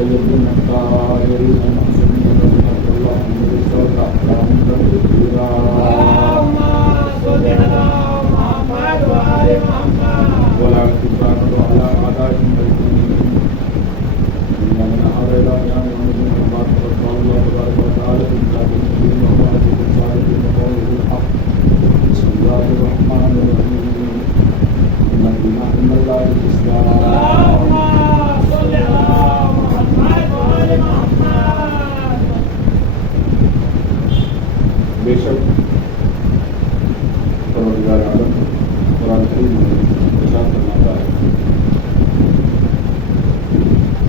المتقين الطاهرين المعصومين رضي الله عنهم بالصدق أحكام كثيرا. اللهم صل على محمد وآل محمد. ولا تبارك على أعدائهم المجرمين. إننا هذا يعني ومن الله تبارك وتعالى في كتاب المبين وموعظة الصالحين وقوله الحق. بسم الله الرحمن الرحيم. إن الدين عند الله الإسلام. اللهم صل على محمد وآل محمد. بے شک پروردگار عالم قرآن کریم میں ارشاد فرماتا ہے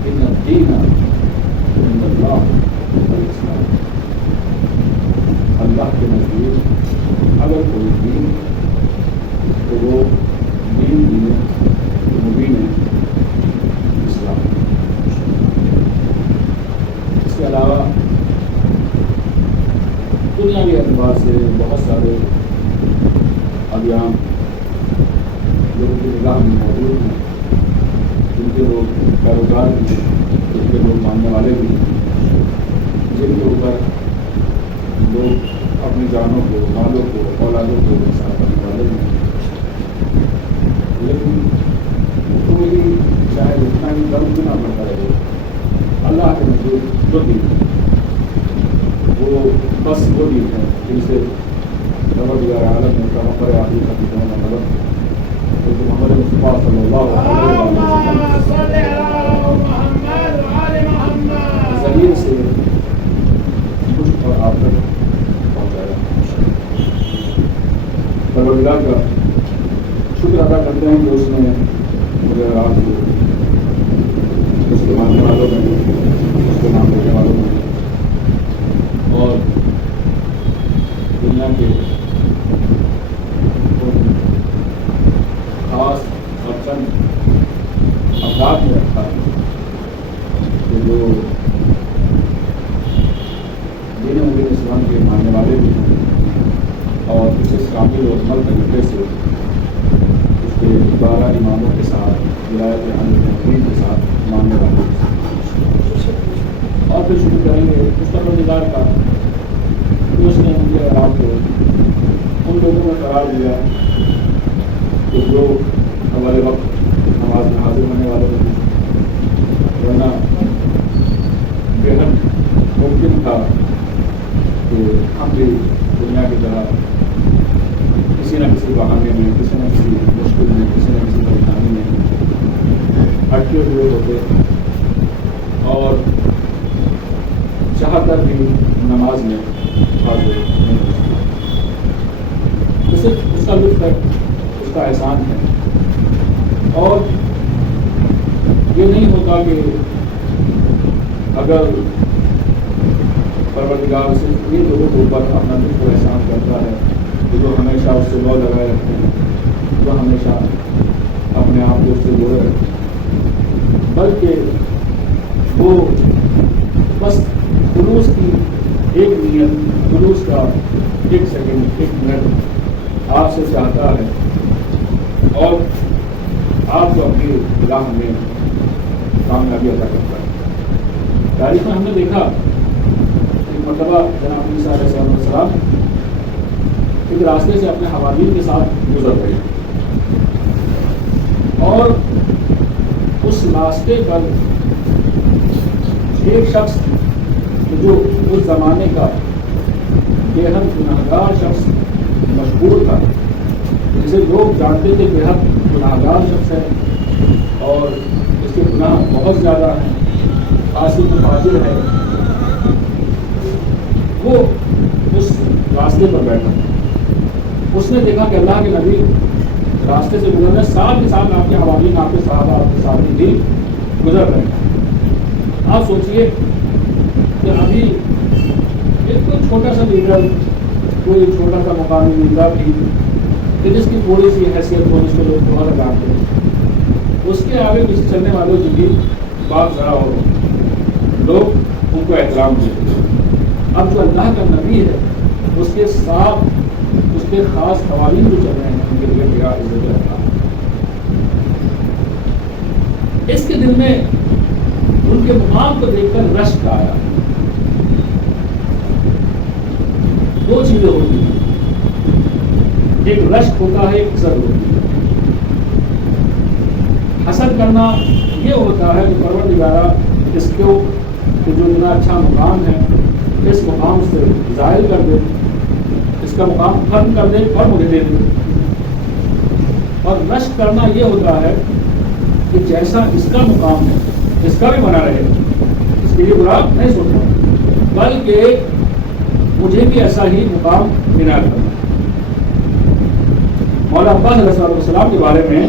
ان الدین عند اللہ الاسلام. اللہ کے نزدیک اگر کوئی دین تو وہ دین مبین ہے اسلام. اس کے علاوہ دنیاوی اعتبار سے بہت سارے ادیان لوگوں کی نگاہ میں موجود ہیں، جن کے لوگ پیروکار بھی ہیں، جن کے لوگ ماننے والے بھی ہیں، جن کے اوپر لوگ اپنی جانوں کو، مالوں کو، اولادوں کو انصاف کرنے والے بھی ہیں. لیکن کوئی چاہے جتنا ہی درد نہ بڑھتا رہے، اللہ کے نزدیک جو دین ہے وہ بس وہ دین ہے جن سے پروردگار عالم نے پیغمبر آخری کا پیغام مطلب کیونکہ محمد مصطفیٰ صلی اللہ علیہ وسلم ذریعے سے کچھ اور آپ تک پہنچایا. پروردگار کا شکر ادا کرتے ہیں کہ اس نے مجھے رات کو اس کے ماننے والوں میں، اس کے نام لینے والوں میں اور دنیا کے خاص اور چند افراد میں رکھا ہے کہ جو دین مبین اسلام کے ماننے والے بھی ہیں اور اسے کامل و عمل طریقے سے اس کے 12 اماموں کے ساتھ ولایت عالم کے ساتھ ماننے والے. اور پھر شروع کریں گے اس پروردگار کا کہ اس نے مجھے رات کو ان لوگوں میں قرار دیا کہ جو ہمارے وقت نماز میں حاضر ہونے والے ہیں، ورنہ بےحد ممکن تھا کہ ہم بھی دنیا کی طرح کسی نہ کسی بہانے میں، کسی نہ کسی مشکل میں، کسی نہ کسی پریشانی میں اٹکے ہوئے ہوتے اور چاہ کر بھی نماز میں حاضر نہیں ہو سکتے. صرف اس کا لطف ہے، اس کا احسان ہے. اور یہ نہیں ہوتا کہ اگر پروردگار صرف ان لوگوں کے اوپر اپنا لطف و احسان کرتا ہے کہ جو ہمیشہ اس سے لو لگائے رکھتے ہیں، جو ہمیشہ اپنے آپ کو اس سے جوڑے رکھتے ہیں، بلکہ وہ بس خلوص کی ایک نیت، خلوص کا ایک سیکنڈ، ایک منٹ آپ سے چاہتا ہے اور آپ کو اپنی راہ میں کامیابی عطا کرتا ہے. تاریخ میں ہم نے دیکھا ایک مرتبہ جناب عیسیٰ علیہ السلام ایک راستے سے اپنے حوالین کے ساتھ گزر گئے اور اس راستے پر ایک شخص جو اس زمانے کا بےحد گناہگار شخص مشہور تھا، جسے لوگ جانتے تھے بےحد گناہگار شخص ہے اور اس کے گناہ بہت زیادہ ہیں، عاصی فاجر ہے، وہ اس راستے پر بیٹھا. اس نے دیکھا کہ اللہ کے نبی راستے سے گزر رہے، ساتھ ہی ساتھ آپ کے حوالین، آپ کے صحابہ، آپ کے ساتھی بھی گزر رہے ہیں. آپ سوچیے کہ ابھی ایک کوئی چھوٹا سا لیڈر، کوئی چھوٹا سا مقامی لیڈر بھی کہ جس کی تھوڑی سی حیثیت ہو، جس کو لوگ بہت لگاتے ہیں، اس کے آگے کسی چلنے والوں کی بھی بات ذرا ہو، لوگ ان کو احترام دیتے ہیں. اب جو اللہ کا نبی ہے اس کے ساتھ اس کے خاص حوالین جو چل رہے ہیں، ان کے لیے کیا عزت رکھا. اس کے دل میں ان کے مقام کو دیکھ کر رشک آیا. دو چیزیں ہوتی ہیں, ایک رشک ہوتا ہے, ایک عزت ہوتی ہے. حسد کرنا یہ ہوتا ہے کہ پروردگارہ اس کو جو اتنا اچھا مقام ہے اس مقام سے زائل کر دے, اس کا مقام ختم کر دے اور مجھے دے دے. اور رشک کرنا یہ ہوتا ہے کہ جیسا اس کا مقام ہے اس کا بھی بنا رہے, اس کے لیے برا نہیں سوچنا, بلکہ مجھے بھی ایسا ہی مقام عنایت کرنا. مولا عباس علیہ السلام کے بارے میں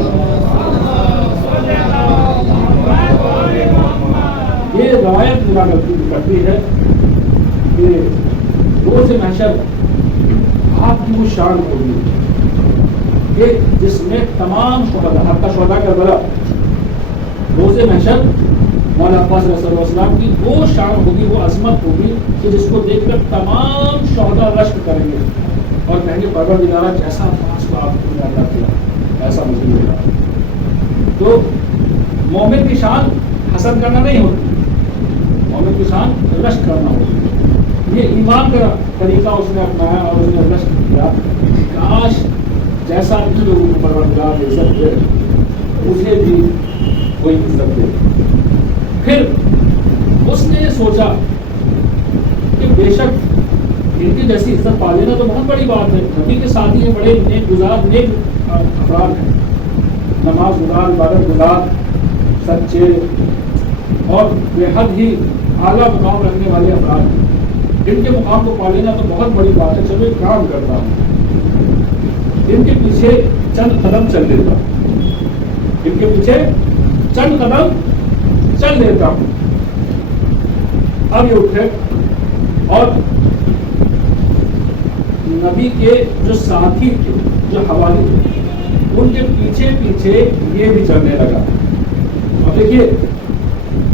یہ روایت ملا کرتی ہے کہ روز محشر آپ کی وہ شان ہوگی کہ جس میں تمام شہداء, حتی شہداء کربلا, روز محشر مولا عباس علیہ السلام کی وہ شان ہوگی, وہ عظمت ہوگی کہ جس کو دیکھ کر تمام شہداء رشک کریں گے اور کہیں گے پروردگارہ جیسا فاصلہ آپ کو اللہ کیا ایسا مجھے ملا. تو مومن کی شان حسد کرنا نہیں ہوتی, مومن کی شان رشک کرنا ہوتی. یہ ایمان کا طریقہ اس نے اپنایا اور اس نے رشک کیا, کاش جیسا بھی لوگوں کو پروردگار عزت دے مجھے بھی کوئی عزت دے. پھر اس نے سوچا کہ بے شک ان کی جیسی عزت پا لینا تو بہت بڑی بات ہے. نبی کے ساتھی ہیں, بڑے نیک گزار, نیک افراد ہیں, نماز گزار, عبادت گزار, سچے اور بے حد ہی اعلیٰ مقام رکھنے والے افراد ہیں. ان کے مقام کو پا لینا تو بہت بڑی بات ہے. چلو ایک کام کرتا ہوں, ان کے پیچھے چند قدم چل لیتا ہوں, ان کے پیچھے چند قدم چل لیتا ہوں. اب یہ اٹھے اور نبی کے جو ساتھی تھے, جو حوالی تھے, ان کے پیچھے پیچھے یہ بھی چلنے لگا. اب دیکھیے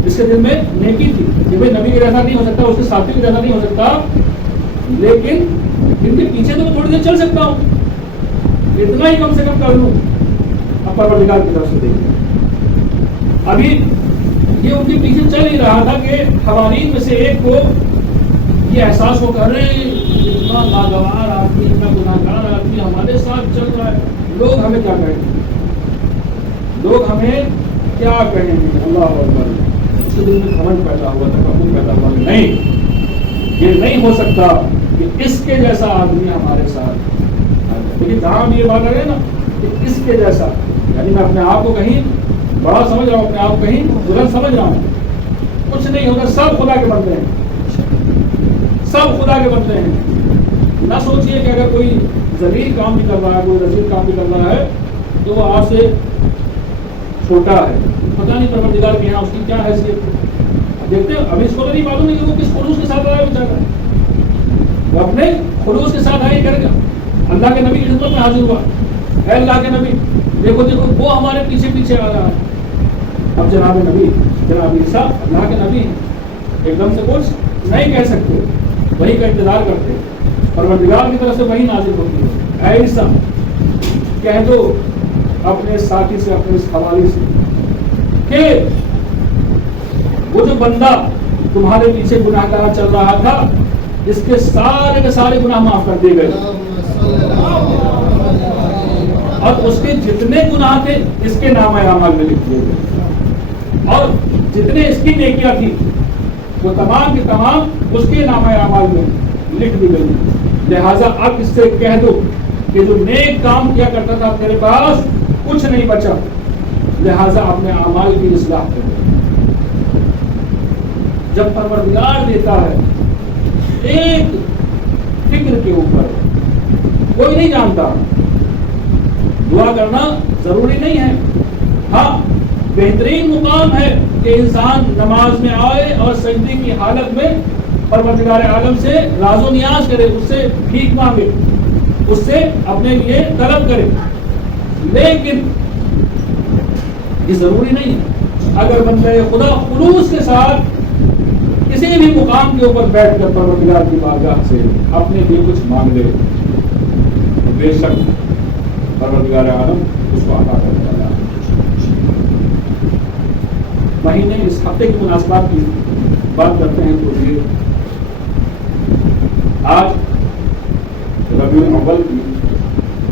اس کے دل میں نیکی تھی کہ بھائی نبی کے جیسا نہیں ہو سکتا, اس کے ساتھی کے جیسا نہیں ہو سکتا, لیکن ان کے پیچھے تو میں تھوڑی دیر چل سکتا ہوں, اتنا ہی کم سے کم کر لوں. اب پروردگار کی طرف سے دیکھیں, ابھی یہ ان کے پیچھے چل ہی رہا تھا کہ حوالین میں سے ایک کو یہ احساس ہو کر اتنا ناگوار آدمی, اتنا گناہگار آدمی ہمارے ساتھ چل رہا ہے, لوگ ہمیں کیا کہیں گے, لوگ ہمیں کیا کہیں گے. اللہ اکبر. اس کے دل میں گھمنڈ پیدا ہوا تھا, قبول پیدا ہوا کہ نہیں, یہ نہیں ہو سکتا کہ اس کے جیسا آدمی ہمارے ساتھ. لیکن جہاں ہم یہ بات کریں نا کہ اس کے جیسا, یعنی میں اپنے آپ کو کہیں بڑا سمجھ رہا ہوں, اپنے آپ کو کہیں بلند سمجھ رہا ہوں, کچھ نہیں ہوگا. سب خدا کے بندے ہیں, سب خدا کے بندے ہیں. نہ سوچئے کہ اگر کوئی ذلیل کام بھی کر رہا ہے, کوئی رذیل کام بھی کر رہا ہے تو وہ آپ سے چھوٹا ہے. پتہ نہیں پروردگار کے یہاں اس کی کیا حیثیت ہے. دیکھتے ہیں, ابھی اس کو تو نہیں معلوم ہے کہ وہ کس خلوص کے ساتھ آیا بیچارہ, وہ اپنے خلوص کے ساتھ آئے کرے گا. اللہ کے نبی کی خدمت میں حاضر ہوا, اے اللہ کے نبی دیکھو دیکھو وہ ہمارے پیچھے پیچھے آ رہا ہے. اب جناب نبی, جناب عیسیٰ اللہ کے نبی ایک دم سے کچھ نہیں کہہ سکتے, وہی کا انتظار کرتے. پروردگار کی طرف سے وہی نازل ہوتی ہے, اے عیسیٰ کہہ دو اپنے ساتھی سے, اپنے اس حوالی سے کہ وہ جو بندہ تمہارے پیچھے گناہ گار چل رہا تھا اس کے سارے گناہ معاف کر دیے گئے, اور اس کے جتنے گناہ تھے اس کے نام اعمال میں لکھ دیے گئے, اور جتنے اس کی نیکیاں تھی وہ تمام کی تمام اس کے نام اعمال میں لکھ دی گئی. لہٰذا اب اس سے کہہ دو کہ جو نیک کام کیا کرتا تھا تیرے پاس کچھ نہیں بچا, لہٰذا اپنے اعمال کی اصلاح کرو. جب پروردگار دیتا ہے ایک فکر کے اوپر, کوئی نہیں جانتا, دعا کرنا ضروری نہیں ہے. ہاں بہترین مقام ہے کہ انسان نماز میں آئے اور سجدے کی حالت میں پروردگار عالم سے راز و نیاز کرے, اس سے بھیک مانگے, اس سے اپنے لیے طلب کرے, لیکن یہ ضروری نہیں ہے. اگر بندہ خدا خلوص کے ساتھ کسی بھی مقام کے اوپر بیٹھ کر پروردگار کی بارگاہ سے اپنے لیے کچھ مانگ لے, بے شک پروردگار عالم اس کو عطا کرنے والا ہے. مہینے اس ہفتے کی مناسبات کی بات کرتے ہیں تو یہ آج ربیع الاول کی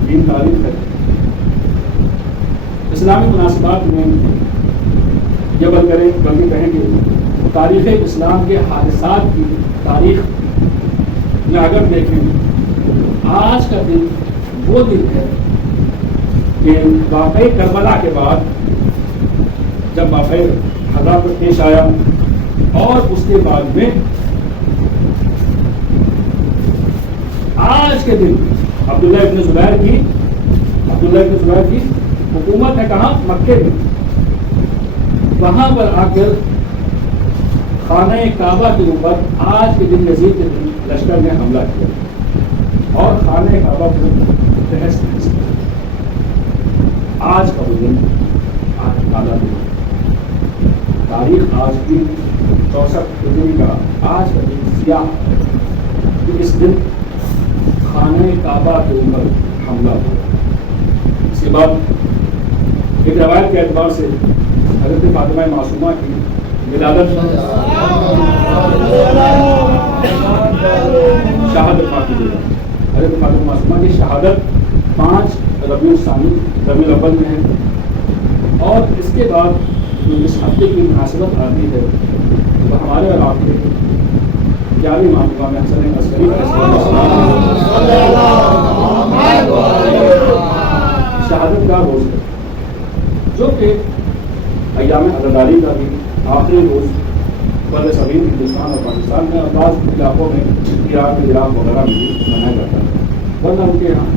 3 تاریخ ہے. اسلامی مناسبات میں یہ بلکہ کہیں گے تاریخ اسلام کے حادثات کی تاریخ میں اگر دیکھیں آج کا دن وہ دن ہے کہ واقعی کربلا کے بعد جب واقعی حضرات کو پیش آیا اور اس کے بعد میں آج کے دن عبداللہ ابن زبیر کی حکومت ہے کہاں؟ مکے میں. وہاں پر آ کر خانہ کعبہ کے اوپر آج کے دن یزید کے دن لشکر نے حملہ کیا اور خانہ کعبہ کو تہس نہس کیا. آج کا وہ دن آج کالا دن تاریخ آج کی 64 ہجری کا آج کا دن سیاہ ہے کہ اس دن خانہ کعبہ کے اوپر حملہ ہوا. اس کے بعد ایک روایت کے اعتبار سے حضرت فاطمہ معصومہ کی ولادت شہادت حضرت فاطمہ معصومہ کی شہادت 5 ربیع الثانی ربیع الاول میں ہے. اور اس کے بعد جو اس ہفتے کی مناسبت آتی ہے وہ ہمارے اور آپ کے 11ویں امام حسن عسکری شہادت کا روز ہے جو کہ ایام عزاداری کا بھی آخری روز بر صغیر ہندوستان اور پاکستان میں اور بعض علاقوں میں عراق وغیرہ میں بھی منایا جاتا ہے. ورنہ ان کے یہاں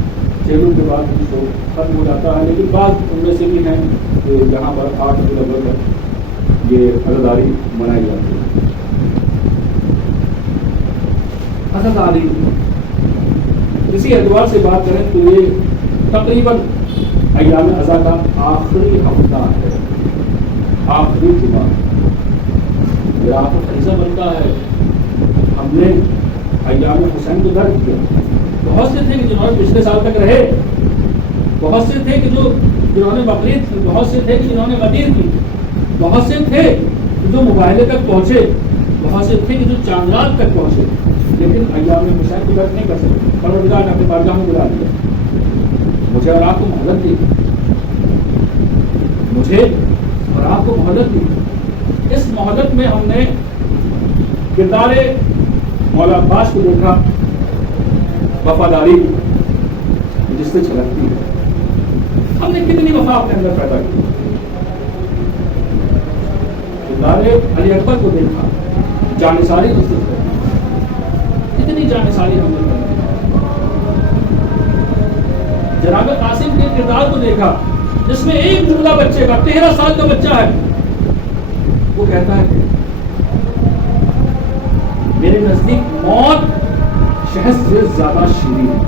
چیلوں کے بعد تو ختم ہو جاتا ہے لیکن بعض ان میں سے بھی ہیں کہ جہاں پر 8 ربیع الاول تک یہ عزاداری منائی جاتی ہے. عزاداری اسی اعتبار سے بات کریں تو یہ تقریباً ایام عزا کا آخری ہفتہ ہے, آخری جمعہ. یہ آپ کو فریضہ بنتا ہے. ہم نے ایام حسین کو درج کیا. بہت سے تھے کہ جنہوں نے پچھلے سال تک رہے, بہت سے تھے کہ جنہوں نے بقرعید کی, بہت سے تھے کہ جنہوں نے غدیر کی, بہت سے تھے کہ جو مباہلے تک پہنچے, بہت سے تھے کہ جو چاند رات تک پہنچے, لیکن ایام حسین کو درج نہیں کر سکتے. پروردگار نے اپنے بارگاہ میں بلا دیا. مجھے اور آپ کو مہلت دی, مجھے اور آپ کو مہلت دی. اس مہلت میں ہم نے کردار مولا عباس کو دیکھا, وفاداری جس سے چھلکتی ہے. ہم نے کتنی وفا اپنے اندر پیدا کی. کردار علی اکبر کو دیکھا, جانثاری جس سے کتنی جانثاری ہم نے پیدا کی. جناب قاسم کے کردار کو دیکھا جس میں ایک جملہ بچے کا 13 سال کا بچہ ہے, وہ کہتا ہے میرے نزدیک موت شہد سے زیادہ شیریں ہے.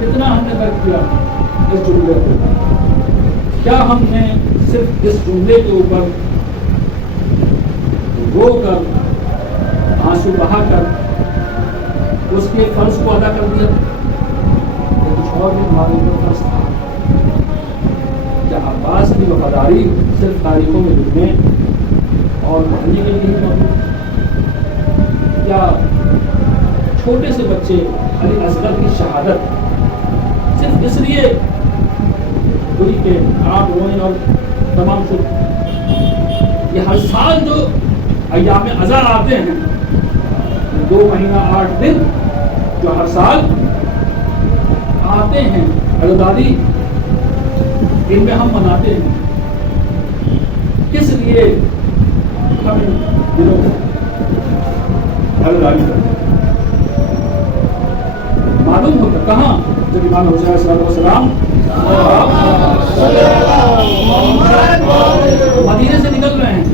کتنا ہم نے درک کیا اس جملے کو. کیا ہم نے صرف اس جملے کے اوپر رو کر آنسو بہا کر اس کے فرض کو ادا کر دیا, کچھ اور بھی ہمارے اوپر فرض تھا. کیا عباس کی وفاداری صرف تاریخوں میں لکھنے اور پڑھنے کے لیے موجود, کیا چھوٹے سے بچے علی اصغر کی شہادت صرف اس لیے ہوئی کہ آپ روئیں اور تمام شد. یہ ہر سال جو ایام عزا آتے ہیں, 2 مہینہ 8 دن جو ہر سال آتے ہیں عزاداری, ان میں ہم مناتے ہیں. کس لیے ہم دنوں عزاداری کرتے ہیں؟ معلوم ہوتا کہاں جب امام حسین علیہ السلام مدینے سے نکل رہے ہیں.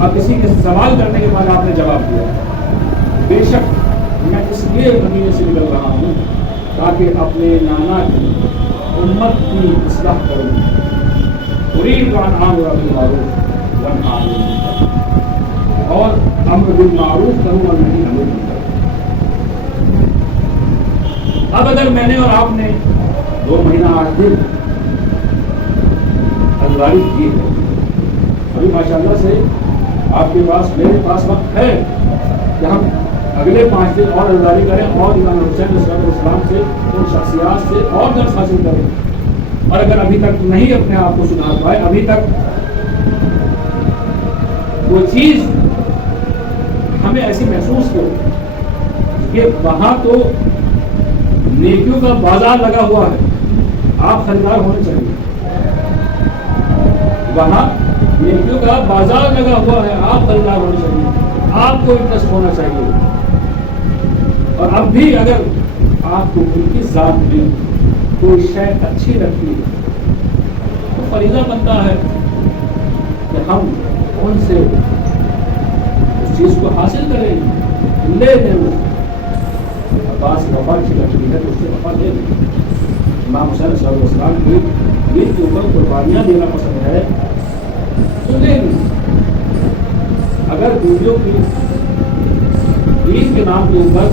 اب کسی کے سوال کرنے کے بعد آپ نے جواب دیا, بے شک میں اس لیے مدینے سے نکل رہا ہوں تاکہ اپنے نانا کی امت کی اصلاح کروں. اريد ان امر بالمعروف وانهى عن المنکر, اور امر بالمعروف کروں اور نہیں امر بالمنکر. اب اگر میں نے اور آپ نے 2 مہینہ 8 دن عزاداری کی ہے ابھی ماشاءاللہ سے آپ کے پاس میرے پاس وقت ہے کہ ہم اگلے 5 دن اور عزاداری کریں اور امام حسین علیہ السلام سے ان شخصیات سے اور درس حاصل کریں. اور اگر ابھی تک نہیں اپنے آپ کو سدھار پائے, ابھی تک وہ چیز ہمیں ایسی محسوس ہو کہ وہاں تو نیکیوں کا بازار لگا ہوا ہے, آپ خریدار ہونے چاہیے. وہاں نیکیوں کا بازار لگا ہوا ہے, آپ خریدار ہونے چاہیے, آپ کو انٹرسٹ ہونا چاہیے. اور اب بھی اگر آپ کو ان کی ذات میں کوئی شے اچھی لگتی ہے تو فریضہ بنتا ہے کہ ہم ان سے اس چیز کو حاصل کریں, لے دیں. عباس وفا کی لگتی ہے تو اس سے وفا لے دیں. امام حسین صلی اللہ علیہ وسلم کی دین کے اوپر قربانیاں دینا پسند ہے تو لے دیں. اگر بیویوں کی دین کے نام کے اوپر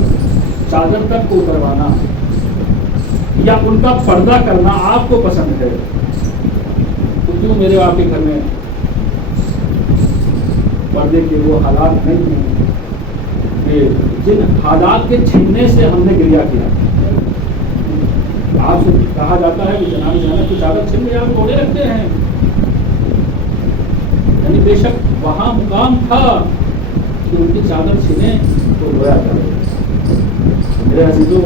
چادر تک کو اتروانا یا ان کا پردہ کرنا آپ کو پسند ہے تو کیوں میرے آپ کے گھر میں پردے کے وہ حالات نہیں ہیں کہ جن حالات کے چھننے سے ہم نے گریہ کیا. آپ سے کہا جاتا ہے کہ جناب جناب کی چادر چھن گئی, آپ رونے رکھتے ہیں. یعنی بے شک وہاں مقام تھا کہ ان کی چادر چھنے تو رویا کرے. میرے عزیزوں,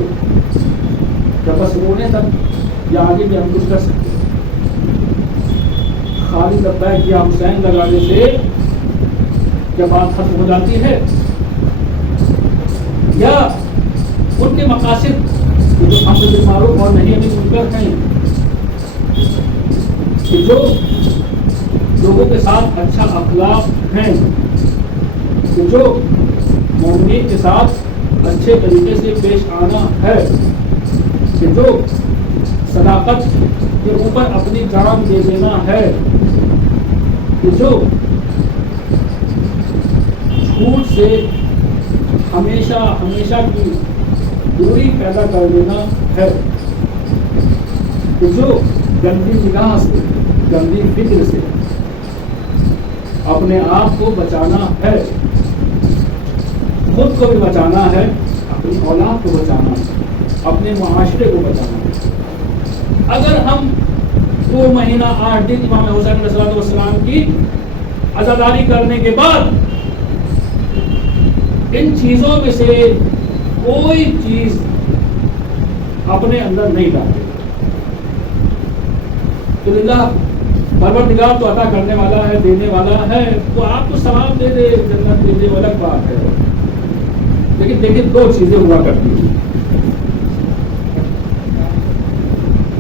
جب بس رونے تک یا آگے بھی ہم کچھ کر سکتے ہیں. خالی لبیک یا حسین لگانے سے کیا بات ختم ہو جاتی ہے؟ یا ان کے مقاصد جو ہم سے معروف اور نہیں ابھی منکر ہیں کہ جو لوگوں کے ساتھ اچھا اخلاق ہیں, کہ جو مومنین کے ساتھ اچھے طریقے سے پیش آنا ہے, کہ جو صداقت کے اوپر اپنی جان دے دینا ہے, کہ جو جھوٹ سے ہمیشہ ہمیشہ کی دوری پیدا کر دینا ہے, کہ جو گندی نگاہ سے گندی فکر سے اپنے آپ کو بچانا ہے, خود کو بھی بچانا ہے, اپنی اولاد کو بچانا ہے, اپنے معاشرے کو بچانا ہے. اگر ہم 2 مہینہ 8 دن امام حسین علیہ السلام کی عزاداری کرنے کے بعد ان چیزوں میں سے کوئی چیز اپنے اندر نہیں ڈالتے تو اللہ پروردگار تو عطا کرنے والا ہے, دینے والا ہے, تو آپ کو ثواب دے دے, جنت دے دے, وہ الگ بات ہے. لیکن دیکھیں 2 چیزیں ہوا کرتی ہیں.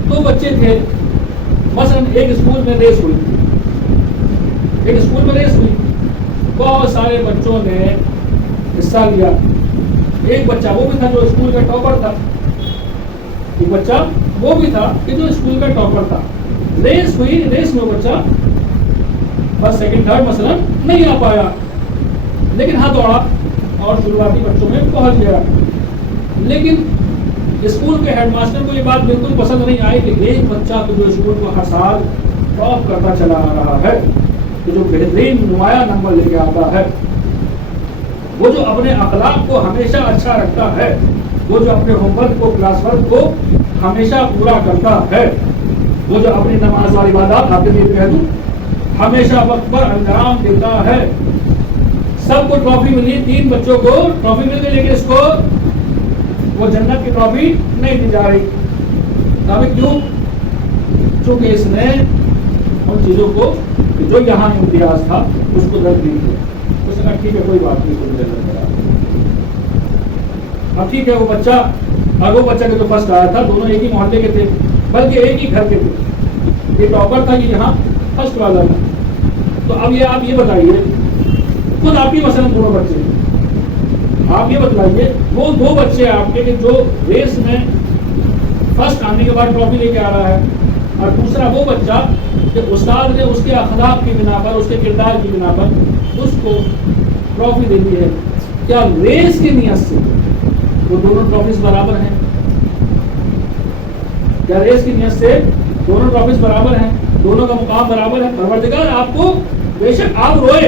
2 بچے تھے, مثلا ایک اسکول میں ریس ہوئی, بہت سارے بچوں نے حصہ لیا. ایک بچہ وہ بھی تھا جو اسکول کا ٹاپر تھا, ایک بچہ وہ بھی تھا کہ جو اسکول کا ٹاپر تھا. ریس ہوئی, ریس میں بچہ بس 2nd 3rd مثلا نہیں آ پایا, لیکن ہاں دوڑا اور شروعاتی بچوں میں پہنچ گیا. لیکن اسکول کے ہیڈ ماسٹر کو یہ بات بالکل پسند نہیں آئی کہ ایک بچہ تو جو اسکول کو ہر سال ٹاپ کرتا چلا آ رہا ہے, کہ جو بہترین نمایاں نمبر لے کے آتا ہے, وہ جو اپنے اخلاق کو ہمیشہ اچھا رکھتا ہے, وہ جو اپنے ہوم ورک کو, کلاس ورک کو ہمیشہ پورا کرتا ہے, وہ جو اپنی نماز اور عبادات آپ کے لیے کہہ دوں ہمیشہ وقت پر انجام دیتا ہے. سب کو ٹرافی ملی, 3 بچوں کو ٹرافی مل گئی, لیکن اس کو وہ جنت کی ٹرافی نہیں دی جا رہی. کیوں؟ چونکہ اس نے ان چیزوں کو جو یہاں امتیاز تھا اس کو رد نہیں کیا. اس نے کہا ٹھیک ہے کوئی بات نہیں, کوئی جنت کرا. اب ٹھیک ہے, وہ بچہ اور وہ بچہ جو فرسٹ آیا تھا دونوں ایک ہی محلے کے تھے, بلکہ ایک ہی گھر کے تھے. یہ ٹاپر تھا, یہ یہاں فرسٹ والا تھا. تو اب یہ آپ یہ بتائیے, خود آپ ہی مثلا 2 بچے, آپ یہ بتلائیے وہ 2 بچے آپ کے کہ جو ریس میں فرسٹ آنے کے بعد ٹرافی لے کے آ رہا ہے, اور دوسرا وہ بچہ کہ استاد نے اس کے اخلاق کی بنا پر, اس کے کردار کی بنا پر اس کو ٹرافی دے دی ہے. کیا ریس کی نیت سے وہ دونوں ٹرافیز برابر ہیں؟ کیا ریس کی نیت سے دونوں ٹرافیز برابر ہیں؟ دونوں کا مقام برابر ہے؟ پروردگار آپ کو بے شک آپ روئے،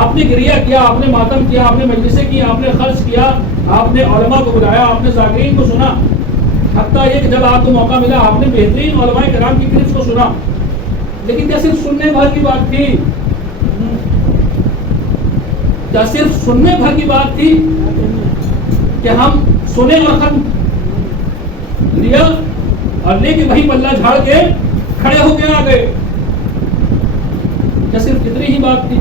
آپ نے گریہ کیا، آپ نے ماتم کیا، آپ نے مجلسیں کی، آپ نے خرچ کیا، آپ نے علماء کو بلایا، آپ نے ذاکرین کو سنا، حتیٰ یہ کہ جب آپ کو موقع ملا آپ نے بہترین علماء کرام کی کلپس کو سنا، لیکن کیا صرف سننے بھر کی بات تھی؟ کیا صرف سننے بھر کی بات تھی کہ ہم سنے اور ختم لیا اور لے کے وہی پلہ جھاڑ کے کھڑے ہو کے آ گئے؟ کیا صرف اتنی ہی بات تھی؟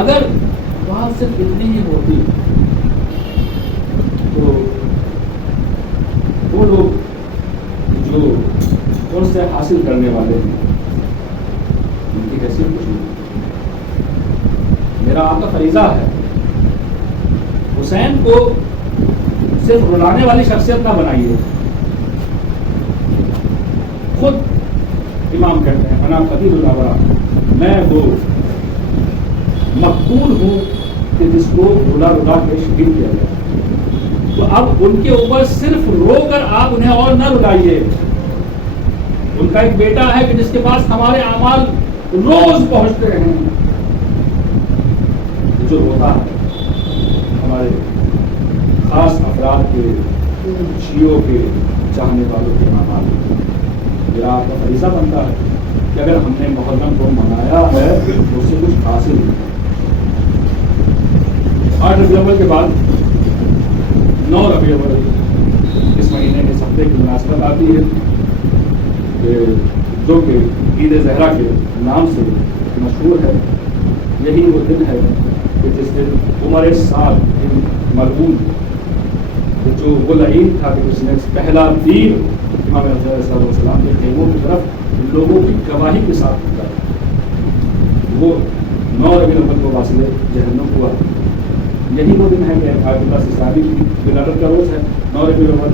اگر بات صرف اتنی ہی ہوتی تو وہ لوگ جو ان سے حاصل کرنے والے ہیں ان کی حیثیت کچھ نہیں۔ میرا آپ کا فریضہ ہے حسین کو صرف رلانے والی شخصیت نہ بنائیے۔ خود امام کہتے ہیں انا قدیر الابرا، میں وہ مقبول ہوں کہ جس کو رلا رلا کے شہید کیا گیا۔ تو اب ان کے اوپر صرف رو کر آپ انہیں اور نہ رلائیے۔ ان کا ایک بیٹا ہے کہ جس کے پاس ہمارے اعمال روز پہنچتے ہیں، جو روتا ہے ہمارے خاص افراد کے، شیعوں کے، چاہنے والوں کے اعمال۔ میرا آپ کا فریضہ بنتا ہے کہ اگر ہم نے محرم کو منایا ہے تو اس سے کچھ حاصل نہیں۔ 8 ربیع الاول کے بعد 9 ربیع الاول اس مہینے کے ہفتے کی مناسبت آتی ہے جو کہ عید زہرا کے نام سے مشہور ہے۔ یہی وہ دن ہے کہ جس دن عمر سعد بن ملعون جو وہ لعین تھا کہ اس نے پہلا تیر امام علیہ السلام کے خیموں کی طرف لوگوں کی گواہی کے ساتھ کیا، وہ 9 ربیع الاول کو واصل جہنم ہوا۔ یہی وہ دن ہے کہ آیت اللہ سستانی کی ولادت کا روز ہے 9 ربیع الاول۔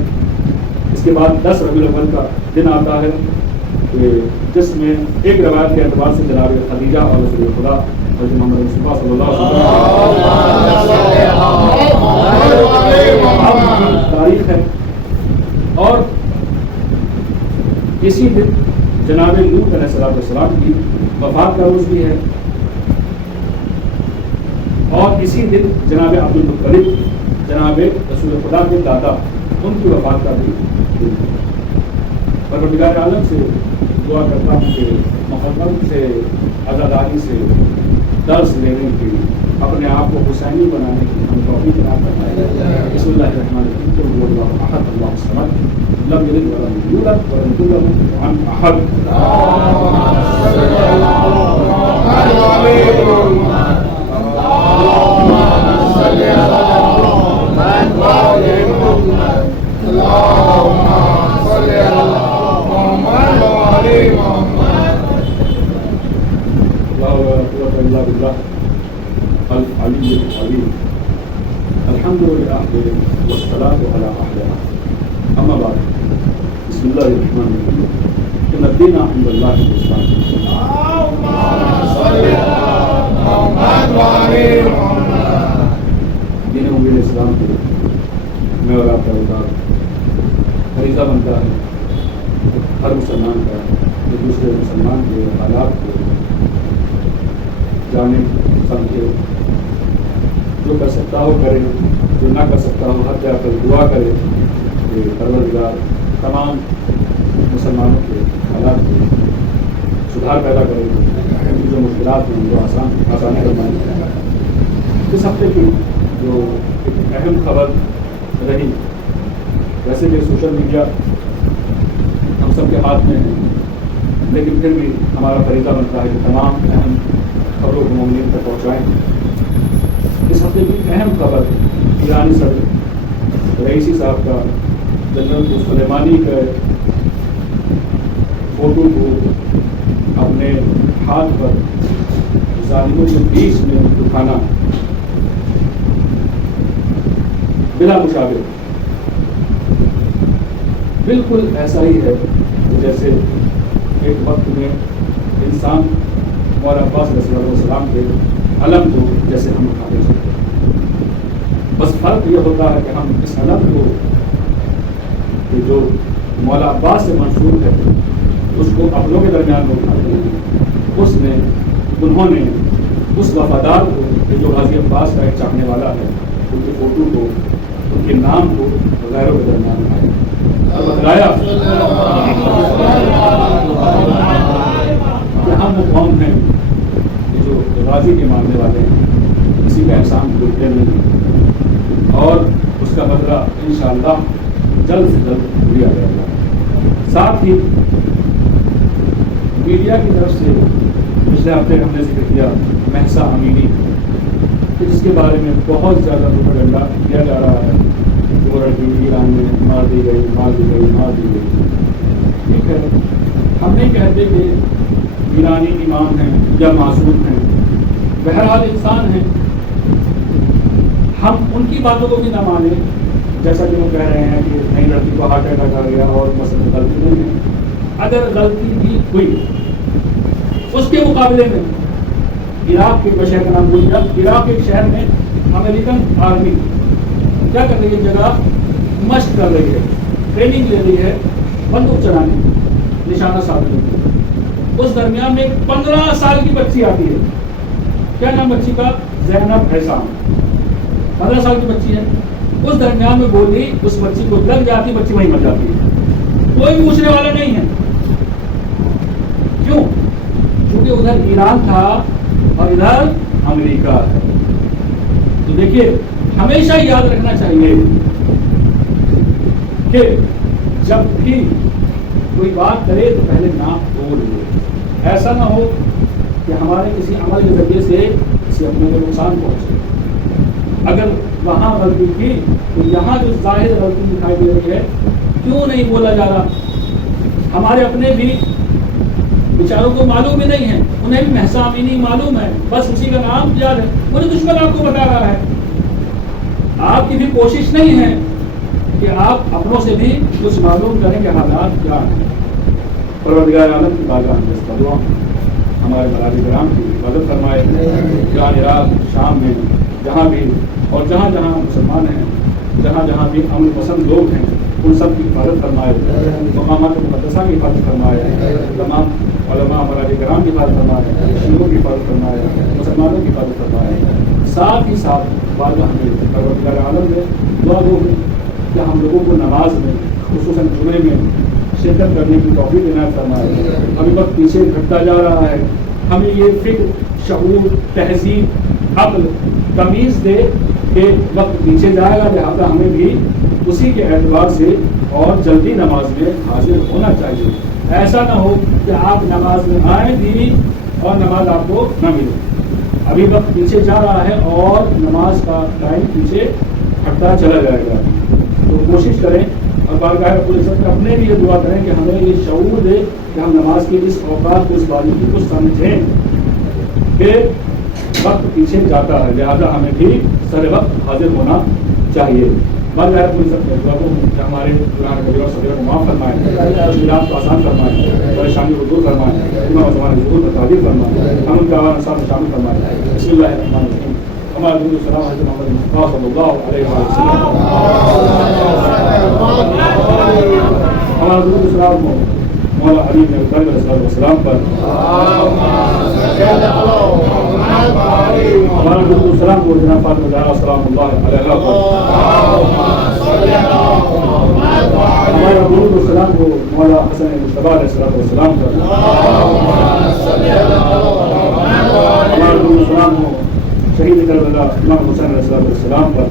اس کے بعد 10 ربیع الاول کا دن آتا ہے جس میں ایک روایت کے اعتبار سے جناب خدیجہ اور رسول خدا حضرت محمد مصطفیٰ صلی اللہ علیہ وسلم کی تاریخ ہے، اور اسی دن جناب لوط علیہ السلام کی وفات کا روز بھی ہے، اور اسی دن جناب عبد المطلب جناب رسول خدا کے دادا ان کی وفات کا بھی دن ہے۔ پروردگار عالم سے دعا کرتا ہوں کہ محبت سے، عزاداری سے درس لینے کی، اپنے آپ کو حسینی بنانے کی ہم توفیق عطا فرمائے۔ بسم اللہ الرحمن الرحیم، قل هو اللہ احد اللہ الصمد لم یلد ولم یولد ولم یکن له کفوا احد۔ اللهم صل علی محمد اللهم صل علی محمد وعلى محمد اللهم صل علی محمد وعلى محمد۔ لا قوة إلا بالله العلي العظيم۔ الحمد لله والصلاة على أحدها، أما بعد، بسم الله الرحمن الرحيم، إن الدين عند الله الإسلام۔ اللهم صل على محمد وعلى محمد۔ دین مبین اسلام کے میں اور آپ کا اطاعت فریضہ بنتا ہے ہر مسلمان کا کہ دوسرے مسلمان کے حالات کو جانے سمجھے، جو کر سکتا ہو کرے، جو نہ کر سکتا ہو حد جا کر دعا کرے کہ پروردگار تمام مسلمانوں کے حالات کو سدھار پیدا کرے، جو مشکلات ہیں ان کو آسان کرنا۔ اس ہفتے کی جو ایک اہم خبر رہی، ویسے بھی سوشل میڈیا ہم سب کے ہاتھ میں ہے، لیکن پھر بھی ہمارا فریضہ بنتا ہے کہ تمام اہم خبروں کو مومنین تک پہنچائیں۔ اس ہفتے کی اہم خبر ایرانی صدر رئیسی صاحب کا جنرل سلیمانی کے فوٹو کو اپنے ہاتھ پر ظالموں کے بیچ میں اٹھانا بلا مشابہ بالکل ایسا ہی ہے جیسے ایک وقت میں انسان مولا عباس علیہ السلام کے علم کو جیسے ہم اٹھاتے تھے، بس فرق یہ ہوتا ہے کہ ہم اس علم کو کہ جو مولا عباس سے منسوب ہے اس کو اپنوں کے درمیان میں اٹھاتے ہیں، انہوں نے اس وفادار کو کہ جو غازی عباس کا ایک چاہنے والا ہے ان کے فوٹو کو ان کے نام کو غیروں کے درمیان لایا اور بتلایا کہ ہم وہ قوم ہیں کہ جو غازی کے ماننے والے ہیں، کسی کا احسان بھولتے نہیں اور اس کا بدلہ انشاءاللہ جلد سے جلد لیا جائے گا۔ ساتھ ہی میڈیا کی طرف سے پچھلے ہفتے ہم نے ذکر کیا مہسا امینی کہ جس کے بارے میں بہت زیادہ پروپیگنڈا کیا جا رہا ہے کہ وہ لڑکی ایران میں مار دی گئی مار دی گئی مار دی گئی۔ ٹھیک ہے، ہم نہیں کہتے کہ ایرانی امام ہیں یا معصوم ہیں، بہرحال انسان ہیں، ہم ان کی باتوں کو بھی نہ مانیں جیسا کہ وہ کہہ رہے ہیں کہ نئی لڑکی کو ہارٹ اٹیک آ گیا اور مثلا غلطی نہیں ہے۔ اگر غلطی بھی ہوئی اس کے مقابلے میں عراق کے شہر کا نام بھول گیا، عراق کے شہر میں امریکن آرمی کیا کر رہی ہے، جگہ مشق کر رہی ہے، ٹریننگ لے رہی ہے بندوق چلانے نشانہ سازی کی۔ اس درمیان میں 15 سال کی بچی آتی ہے، کیا نام بچی کا؟ زینب احسان، 15 سال کی بچی ہے۔ اس درمیان میں گولی اس بچی کو لگ جاتی، بچی وہیں مر جاتی ہے، کوئی پوچھنے والا نہیں ہے۔ کیوں؟ کیونکہ ادھر ایران تھا اور ادھر امریکہ ہے۔ تو دیکھیے ہمیشہ یاد رکھنا چاہیے کہ جب بھی کوئی بات کرے تو پہلے ناپ توڑ لے، ایسا نہ ہو کہ ہمارے کسی عمل کے ذریعے سے کسی اپنے کو نقصان پہنچے۔ اگر وہاں غلطی کی تو یہاں جو ظاہر غلطی دکھائی دے رہی ہے کیوں نہیں بولا جا رہا؟ ہمارے اپنے بھی بیچاروں کو معلوم بھی نہیں ہے، انہیں بھی مہسا امینی معلوم ہے، بس اسی کا نام یاد ہے، مجھے دشمن آپ کو بتا رہا ہے۔ آپ کی بھی کوشش نہیں ہے کہ آپ اپنوں سے بھی کچھ معلوم کریں کہ حالات کیا ہیں۔ پروردگار عالم کی بارگاہ میں اس کا دعا ہمارے مراجع کرام کی حفاظت فرمائے، جہاں عراق شام میں جہاں بھی اور جہاں جہاں مسلمان ہیں، جہاں جہاں بھی امن پسند لوگ ہیں، ان سب کی حفاظت فرمائے، مقامات مقدسہ کی حفاظت فرمائے، تمام علماء مراجع کرام کی حفاظت فرمائے، شیعوں کی حفاظت فرمائے، مسلمانوں کی حفاظت فرمائے۔ ساتھ ہی ساتھ بارگاہ میں پروردگار عالم میں دعا ہو کہ ہم لوگوں کو نماز میں خصوصاً جمعے میں شرکت کرنے کی توفیق عنایت فرمائے۔ ابھی وقت پیچھے گھٹتا جا رہا ہے، ہمیں یہ فکر، شعور، تہذیب، عقل، تمیز دے کہ وقت پیچھے جائے گا، لہٰذا ہمیں بھی اسی کے اعتبار سے اور جلدی نماز میں حاضر ہونا چاہیے۔ ایسا نہ ہو کہ آپ نماز میں آئیں بھی اور نماز آپ کو نہ ملے۔ ابھی وقت پیچھے جا رہا ہے اور نماز کا ٹائم پیچھے ہٹتا چلا جائے گا، تو کوشش کریں اور بارگاہ رب العزت میں اپنے لیے دعا کریں کہ ہمیں یہ شعور دے کہ ہم نماز کے اس اوقات کو، اس باریکی کو سمجھیں کہ وقت پیچھے جاتا ہے، لہٰذا ہمیں بھی سر وقت حاضر ہونا چاہیے۔ بارگاہ رب العزت میں دعا کہ ہمارے قرآن کبیر اور صغیر کو معاف فرمائے، مشکلات کو آسان فرمائے، پریشانی کو دور فرمائے، امام و زمان ظہور میں تعبیر فرمائے، ہم ان کے آواز میں شامل فرمائے۔ بسم اللہ الرحمن الرحیم۔ ہمارے درود و سلام حضرت محمد مصطفیٰ صلی اللہ علیہ وسلم۔ ہمارا درود و سلام مولا علی بن ابی طالب علیہ السلام پر، ہمارا درود و سلام کو جناب فاطمہ زہرا سلام اللہ علیہا پر، ہمارا درود و سلام کو مولا حسن مجتبیٰ علیہ السلام پر، ہمارا درود و سلام کو شہید کربلا امام حسین علیہ السلام پر،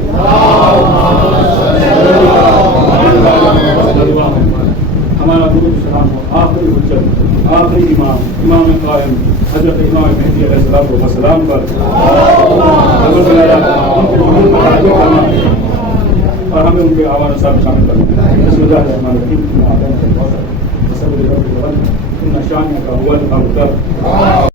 ہمارا درود و سلام ہو آخری حجت، آخری امام قائم حضرت امام مہدی علیہ السلام پر، اور ہمیں ان کے آواز صاحب شامل کرنا۔ بسم اللہ الرحمن الرحیم۔ ان شانئک هو الابتر